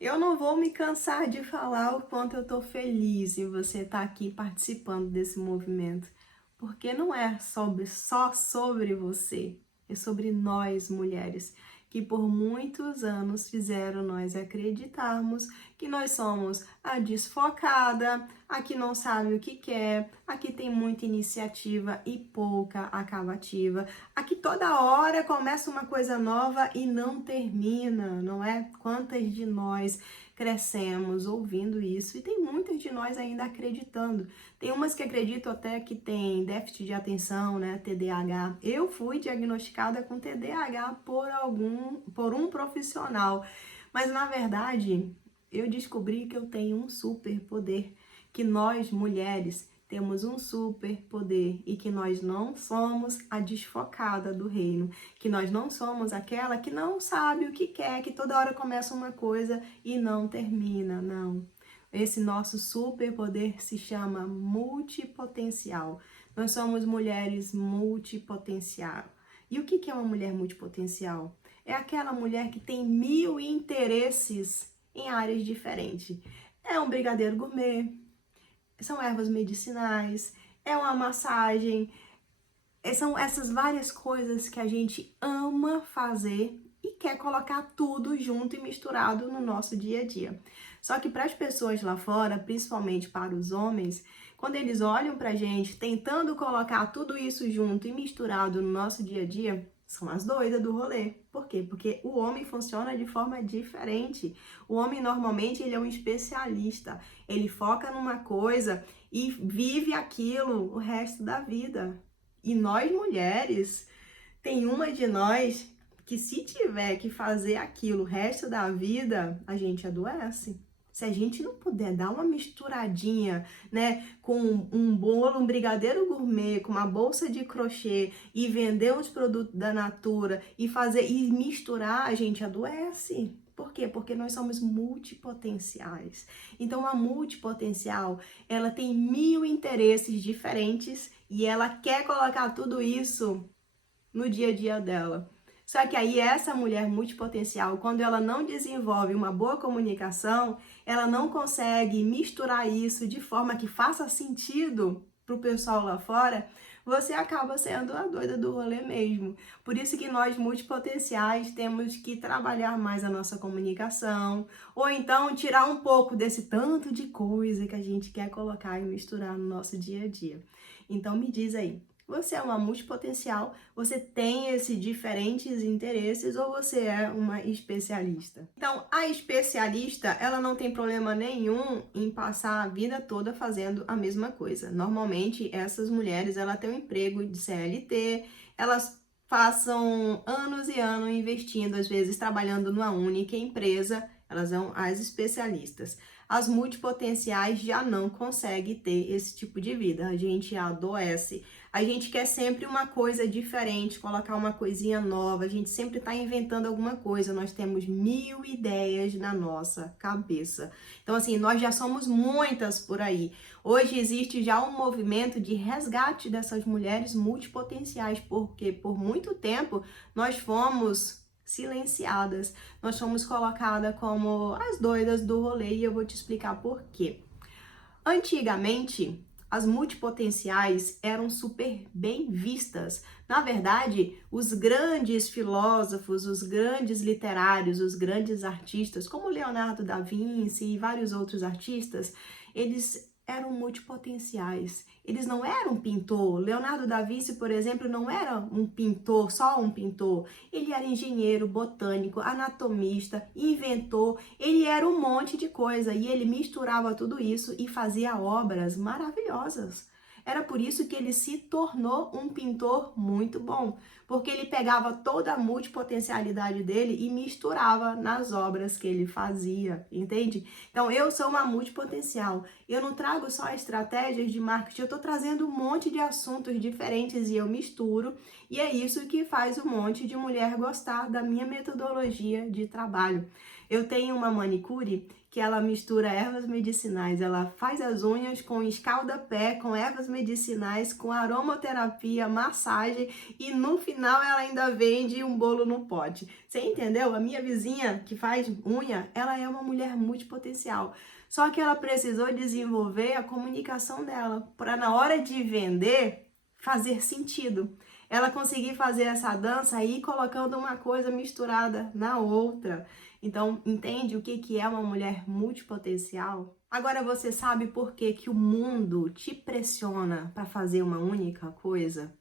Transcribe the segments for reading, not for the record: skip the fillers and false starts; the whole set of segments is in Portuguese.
Eu não vou me cansar de falar o quanto eu tô feliz em você estar aqui participando desse movimento, porque não é só sobre você, é sobre nós mulheres, que por muitos anos fizeram nós acreditarmos que nós somos a desfocada, a que não sabe o que quer, a que tem muita iniciativa e pouca acabativa, a que toda hora começa uma coisa nova e não termina, não é? Quantas de nós crescemos ouvindo isso e tem muitas de nós ainda acreditando. Tem umas que acreditam até que tem déficit de atenção, né, TDAH. Eu fui diagnosticada com TDAH por um profissional, mas na verdade eu descobri que eu tenho um superpoder, que nós mulheres temos um superpoder e que nós não somos a desfocada do reino, que nós não somos aquela que não sabe o que quer, que toda hora começa uma coisa e não termina, não. Esse nosso superpoder se chama multipotencial. Nós somos mulheres multipotencial. E o que é uma mulher multipotencial? É aquela mulher que tem 1000 interesses em áreas diferentes. É um brigadeiro gourmet, são ervas medicinais, é uma massagem, são essas várias coisas que a gente ama fazer e quer colocar tudo junto e misturado no nosso dia a dia. Só que para as pessoas lá fora, principalmente para os homens, quando eles olham para a gente tentando colocar tudo isso junto e misturado no nosso dia a dia, são as doidas do rolê. Por quê? Porque o homem funciona de forma diferente. O homem normalmente ele é um especialista. Ele foca numa coisa e vive aquilo o resto da vida. E nós mulheres, tem uma de nós que se tiver que fazer aquilo o resto da vida, a gente adoece. Se a gente não puder dar uma misturadinha, né, com um bolo, um brigadeiro gourmet, com uma bolsa de crochê e vender uns produtos da Natura e fazer e misturar, a gente adoece. Por quê? Porque nós somos multipotenciais. Então, a multipotencial, ela tem 1000 interesses diferentes e ela quer colocar tudo isso no dia a dia dela. Só que aí essa mulher multipotencial, quando ela não desenvolve uma boa comunicação, ela não consegue misturar isso de forma que faça sentido para o pessoal lá fora, você acaba sendo a doida do rolê mesmo. Por isso que nós multipotenciais temos que trabalhar mais a nossa comunicação, ou então tirar um pouco desse tanto de coisa que a gente quer colocar e misturar no nosso dia a dia. Então me diz aí, você é uma multipotencial, você tem esses diferentes interesses ou você é uma especialista? Então, a especialista, ela não tem problema nenhum em passar a vida toda fazendo a mesma coisa. Normalmente, essas mulheres, ela têm um emprego de CLT, elas passam anos e anos investindo, às vezes trabalhando numa única empresa, elas são as especialistas. As multipotenciais já não conseguem ter esse tipo de vida, a gente adoece. A gente quer sempre uma coisa diferente, colocar uma coisinha nova, a gente sempre está inventando alguma coisa, nós temos 1000 ideias na nossa cabeça. Então, assim, nós já somos muitas por aí. Hoje existe já um movimento de resgate dessas mulheres multipotenciais, porque por muito tempo nós fomos silenciadas, nós fomos colocadas como as doidas do rolê e eu vou te explicar por quê. Antigamente, as multipotenciais eram super bem vistas. Na verdade, os grandes filósofos, os grandes literários, os grandes artistas, como Leonardo da Vinci e vários outros artistas, eles eram multipotenciais. Eles não eram pintor. Leonardo da Vinci, por exemplo, não era um pintor, só um pintor. Ele era engenheiro, botânico, anatomista, inventor. Ele era um monte de coisa e ele misturava tudo isso e fazia obras maravilhosas. Era por isso que ele se tornou um pintor muito bom, porque ele pegava toda a multipotencialidade dele e misturava nas obras que ele fazia, entende? Então, eu sou uma multipotencial. Eu não trago só estratégias de marketing, eu estou trazendo um monte de assuntos diferentes e eu misturo, e é isso que faz um monte de mulher gostar da minha metodologia de trabalho. Eu tenho uma manicure que ela mistura ervas medicinais, ela faz as unhas com escalda-pé, com ervas medicinais, com aromaterapia, massagem e no final ela ainda vende um bolo no pote. Você entendeu? A minha vizinha que faz unha, ela é uma mulher multipotencial. Só que ela precisou desenvolver a comunicação dela para na hora de vender fazer sentido. Ela conseguir fazer essa dança aí colocando uma coisa misturada na outra. Então, entende o que é uma mulher multipotencial? Agora você sabe por que que o mundo te pressiona para fazer uma única coisa?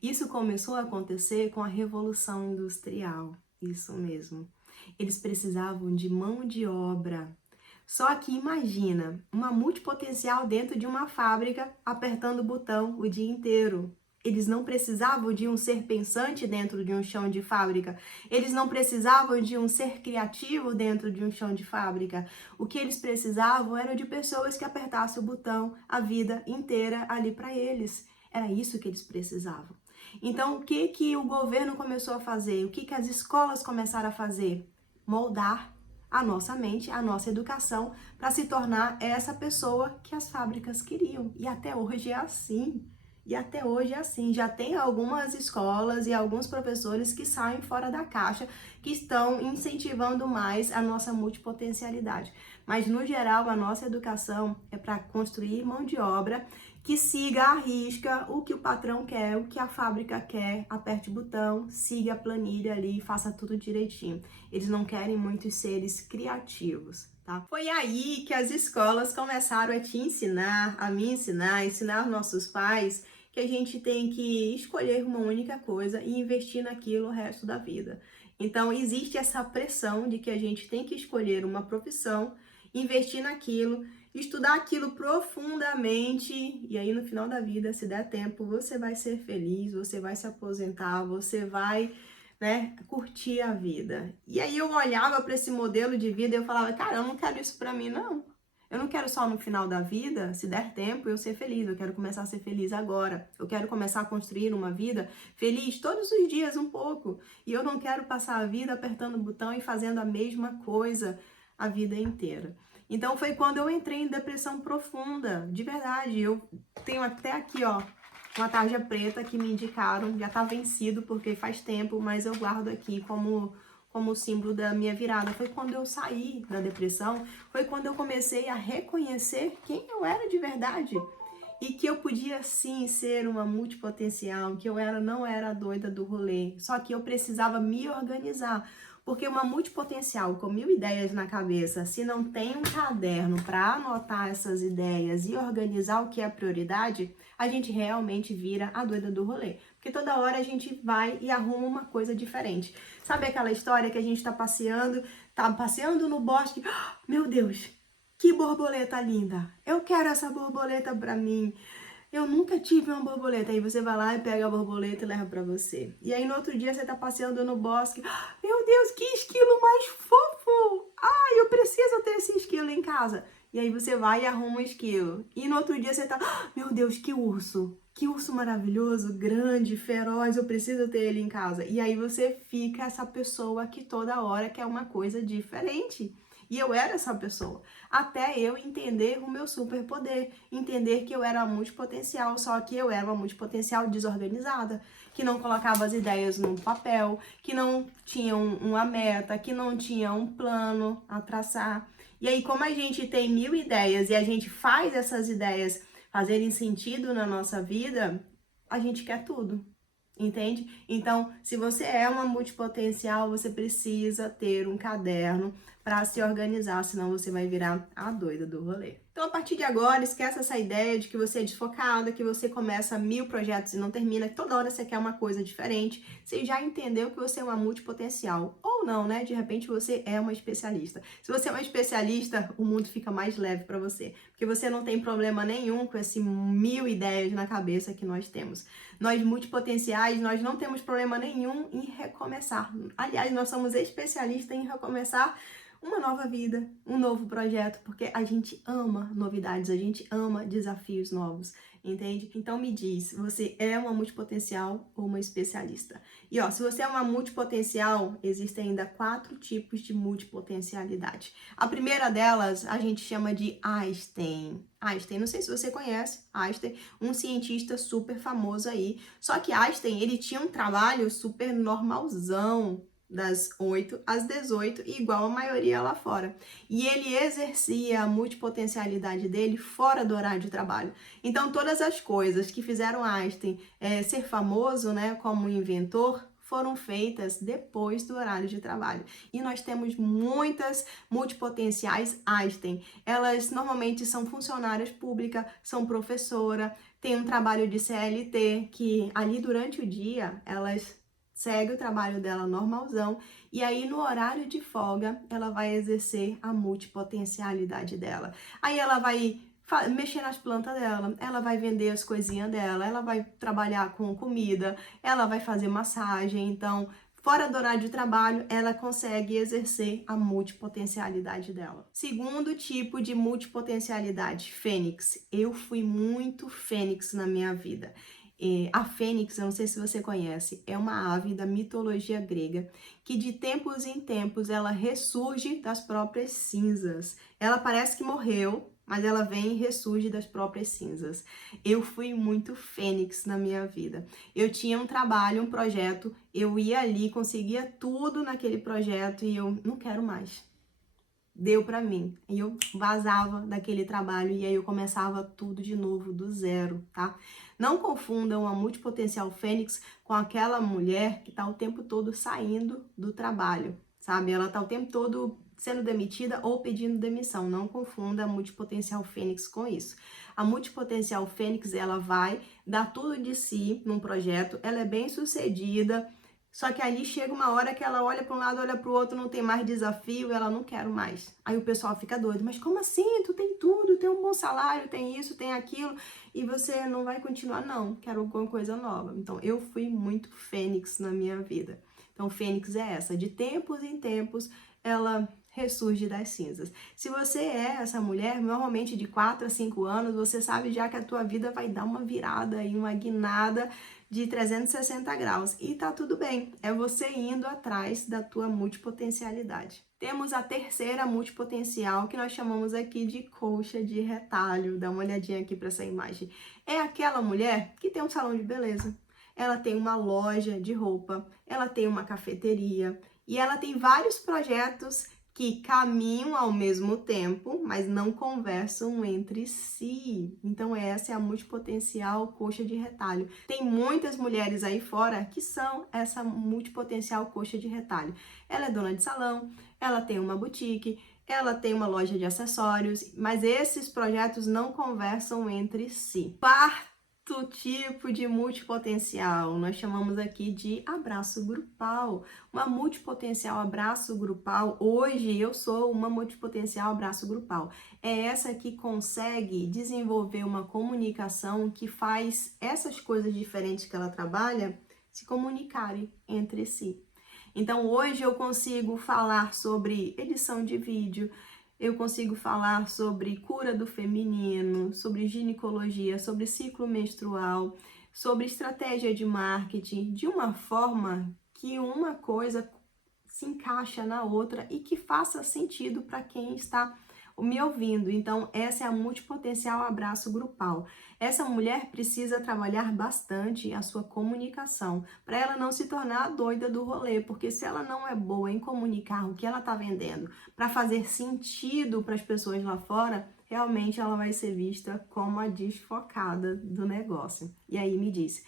Isso começou a acontecer com a Revolução Industrial. Isso mesmo. Eles precisavam de mão de obra. Só que imagina, uma multipotencial dentro de uma fábrica apertando o botão o dia inteiro. Eles não precisavam de um ser pensante dentro de um chão de fábrica. Eles não precisavam de um ser criativo dentro de um chão de fábrica. O que eles precisavam era de pessoas que apertassem o botão a vida inteira ali para eles. Era isso que eles precisavam. Então, o que o governo começou a fazer? O que as escolas começaram a fazer? Moldar a nossa mente, a nossa educação, para se tornar essa pessoa que as fábricas queriam. E até hoje é assim. Já tem algumas escolas e alguns professores que saem fora da caixa, que estão incentivando mais a nossa multipotencialidade. Mas, no geral, a nossa educação é para construir mão de obra que siga à risca o que o patrão quer, o que a fábrica quer, aperte o botão, siga a planilha ali, faça tudo direitinho. Eles não querem muitos seres criativos. Tá? Foi aí que as escolas começaram a te ensinar, a me ensinar nossos pais, que a gente tem que escolher uma única coisa e investir naquilo o resto da vida. Então, existe essa pressão de que a gente tem que escolher uma profissão, investir naquilo, estudar aquilo profundamente, e aí no final da vida, se der tempo, você vai ser feliz, você vai se aposentar, você vai, né, curtir a vida. E aí eu olhava para esse modelo de vida e eu falava, cara, eu não quero isso para mim, não. Eu não quero só no final da vida, se der tempo, eu ser feliz. Eu quero começar a ser feliz agora. Eu quero começar a construir uma vida feliz todos os dias um pouco. E eu não quero passar a vida apertando o botão e fazendo a mesma coisa a vida inteira. Então foi quando eu entrei em depressão profunda, de verdade. Eu tenho até aqui, ó, uma tarja preta que me indicaram, já tá vencido porque faz tempo, mas eu guardo aqui como símbolo da minha virada. Foi quando eu saí da depressão, foi quando eu comecei a reconhecer quem eu era de verdade. E que eu podia sim ser uma multipotencial, que eu não era a doida do rolê, só que eu precisava me organizar. Porque uma multipotencial com 1000 ideias na cabeça, se não tem um caderno para anotar essas ideias e organizar o que é prioridade, a gente realmente vira a doida do rolê. Porque toda hora a gente vai e arruma uma coisa diferente. Sabe aquela história que a gente tá passeando no bosque, meu Deus, que borboleta linda, eu quero essa borboleta para mim. Eu nunca tive uma borboleta. Aí você vai lá e pega a borboleta e leva pra você. E aí no outro dia você tá passeando no bosque. Meu Deus, que esquilo mais fofo! Ai, eu preciso ter esse esquilo em casa. E aí você vai e arruma um esquilo. E no outro dia você tá, meu Deus, que urso! Que urso maravilhoso, grande, feroz, eu preciso ter ele em casa. E aí você fica essa pessoa que toda hora quer uma coisa diferente. E eu era essa pessoa, até eu entender o meu superpoder, entender que eu era multipotencial, só que eu era uma multipotencial desorganizada, que não colocava as ideias no papel, que não tinha uma meta, que não tinha um plano a traçar. E aí, como a gente tem 1000 ideias e a gente faz essas ideias fazerem sentido na nossa vida, a gente quer tudo. Entende? Então, se você é uma multipotencial, você precisa ter um caderno para se organizar, senão você vai virar a doida do rolê. Então, a partir de agora, esquece essa ideia de que você é desfocada, que você começa 1000 projetos e não termina, que toda hora você quer uma coisa diferente. Você já entendeu que você é uma multipotencial. Ou não, né? De repente você é uma especialista. Se você é uma especialista, o mundo fica mais leve para você. Porque você não tem problema nenhum com esse 1000 ideias na cabeça que nós temos. Nós multipotenciais, nós não temos problema nenhum em recomeçar. Aliás, nós somos especialistas em recomeçar uma nova vida, um novo projeto, porque a gente ama novidades, a gente ama desafios novos, entende? Então me diz, você é uma multipotencial ou uma especialista? E ó, se você é uma multipotencial, existem ainda 4 tipos de multipotencialidade. A primeira delas a gente chama de Einstein. Einstein, não sei se você conhece, Einstein, um cientista super famoso aí. Só que Einstein, ele tinha um trabalho super normalzão, das 8 às 18, igual a maioria lá fora. E ele exercia a multipotencialidade dele fora do horário de trabalho. Então, todas as coisas que fizeram Einstein ser famoso, né, como inventor, foram feitas depois do horário de trabalho. E nós temos muitas multipotenciais Einstein. Elas normalmente são funcionárias públicas, são professora, têm um trabalho de CLT, que ali durante o dia elas segue o trabalho dela normalzão, e aí no horário de folga ela vai exercer a multipotencialidade dela. Aí ela vai mexer nas plantas dela, ela vai vender as coisinhas dela, ela vai trabalhar com comida, ela vai fazer massagem, então fora do horário de trabalho, ela consegue exercer a multipotencialidade dela. Segundo tipo de multipotencialidade, Fênix. Eu fui muito Fênix na minha vida. A fênix, eu não sei se você conhece, é uma ave da mitologia grega que de tempos em tempos ela ressurge das próprias cinzas. Ela parece que morreu, mas ela vem e ressurge das próprias cinzas. Eu fui muito fênix na minha vida. Eu tinha um trabalho, um projeto, eu ia ali, conseguia tudo naquele projeto e eu não quero mais. Deu pra mim. E eu vazava daquele trabalho e aí eu começava tudo de novo, do zero, tá? Não confundam a multipotencial fênix com aquela mulher que tá o tempo todo saindo do trabalho, sabe? Ela tá o tempo todo sendo demitida ou pedindo demissão. Não confunda a multipotencial fênix com isso. A multipotencial fênix, ela vai dar tudo de si num projeto, ela é bem sucedida, só que ali chega uma hora que ela olha para um lado, olha para o outro, não tem mais desafio, ela não quer mais. Aí o pessoal fica doido, mas como assim? Tu tem tudo, tem um bom salário, tem isso, tem aquilo, e você não vai continuar? Não, quero alguma coisa nova. Então eu fui muito fênix na minha vida. Então fênix é essa, de tempos em tempos ela ressurge das cinzas. Se você é essa mulher, normalmente de 4 a 5 anos, você sabe já que a tua vida vai dar uma virada e uma guinada de 360 graus. E tá tudo bem, é você indo atrás da tua multipotencialidade. Temos a terceira multipotencial, que nós chamamos aqui de coxa de retalho. Dá uma olhadinha aqui para essa imagem. É aquela mulher que tem um salão de beleza, ela tem uma loja de roupa, ela tem uma cafeteria e ela tem vários projetos que caminham ao mesmo tempo, mas não conversam entre si. Então essa é a multipotencial coxa de retalho. Tem muitas mulheres aí fora que são essa multipotencial coxa de retalho. Ela é dona de salão, ela tem uma boutique, ela tem uma loja de acessórios, mas esses projetos não conversam entre si. Quarto tipo de multipotencial, nós chamamos aqui de abraço grupal. Uma multipotencial abraço grupal, hoje eu sou uma multipotencial abraço grupal. É essa que consegue desenvolver uma comunicação que faz essas coisas diferentes que ela trabalha se comunicarem entre si. Então hoje eu consigo falar sobre edição de vídeo, eu consigo falar sobre cura do feminino, sobre ginecologia, sobre ciclo menstrual, sobre estratégia de marketing, de uma forma que uma coisa se encaixa na outra e que faça sentido para quem está me ouvindo. Então, essa é a multipotencial abraço grupal. Essa mulher precisa trabalhar bastante a sua comunicação, para ela não se tornar a doida do rolê, porque se ela não é boa em comunicar o que ela está vendendo, para fazer sentido para as pessoas lá fora, realmente ela vai ser vista como a desfocada do negócio. E aí me diz,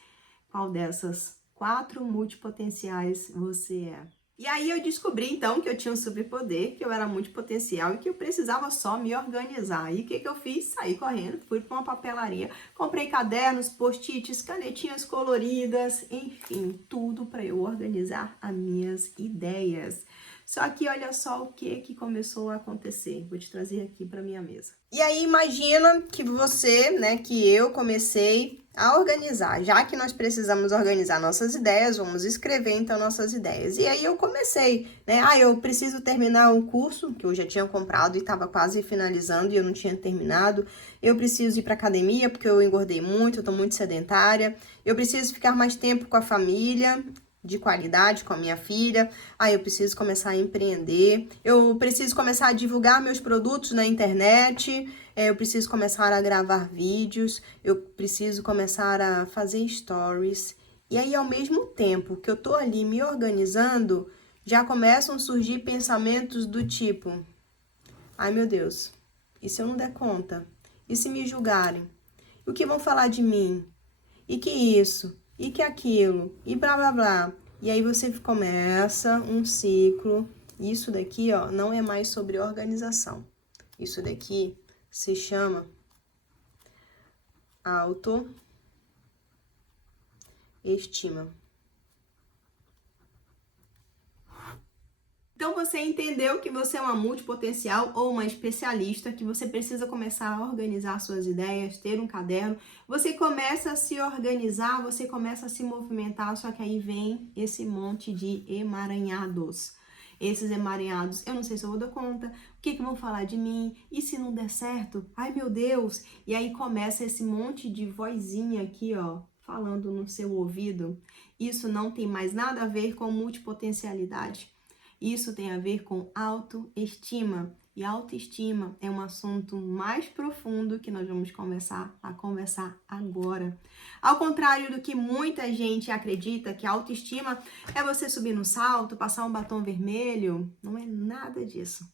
qual dessas 4 multipotenciais você é? E aí eu descobri, então, que eu tinha um superpoder, que eu era multipotencial e que eu precisava só me organizar. E o que eu fiz? Saí correndo, fui para uma papelaria, comprei cadernos, post-its, canetinhas coloridas, enfim, tudo para eu organizar as minhas ideias. Só que olha só o que começou a acontecer. Vou te trazer aqui para minha mesa. E aí imagina que você, né, que eu comecei a organizar. Já que nós precisamos organizar nossas ideias, vamos escrever então nossas ideias. E aí eu comecei, né? Eu preciso terminar um curso que eu já tinha comprado e estava quase finalizando e eu não tinha terminado. Eu preciso ir para academia porque eu engordei muito, eu tô muito sedentária. Eu preciso ficar mais tempo com a família, de qualidade com a minha filha. Eu preciso começar a empreender. Eu preciso começar a divulgar meus produtos na internet. Eu preciso começar a gravar vídeos. Eu preciso começar a fazer stories. E aí, ao mesmo tempo que eu tô ali me organizando, já começam a surgir pensamentos do tipo: ai meu Deus, e se eu não der conta? E se me julgarem? O que vão falar de mim? E que isso? E que aquilo? E blá blá blá. E aí você começa um ciclo. Isso daqui, ó, não é mais sobre organização. Isso daqui se chama autoestima. Então você entendeu que você é uma multipotencial ou uma especialista, que você precisa começar a organizar suas ideias, ter um caderno. Você começa a se organizar, você começa a se movimentar, só que aí vem esse monte de emaranhados. Esses emaranhados, eu não sei se eu vou dar conta, o que vão falar de mim? E se não der certo? Ai meu Deus! E aí começa esse monte de vozinha aqui, ó, falando no seu ouvido. Isso não tem mais nada a ver com multipotencialidade. Isso tem a ver com autoestima. E autoestima é um assunto mais profundo que nós vamos começar a conversar agora. Ao contrário do que muita gente acredita, que autoestima é você subir no salto, passar um batom vermelho, não é nada disso.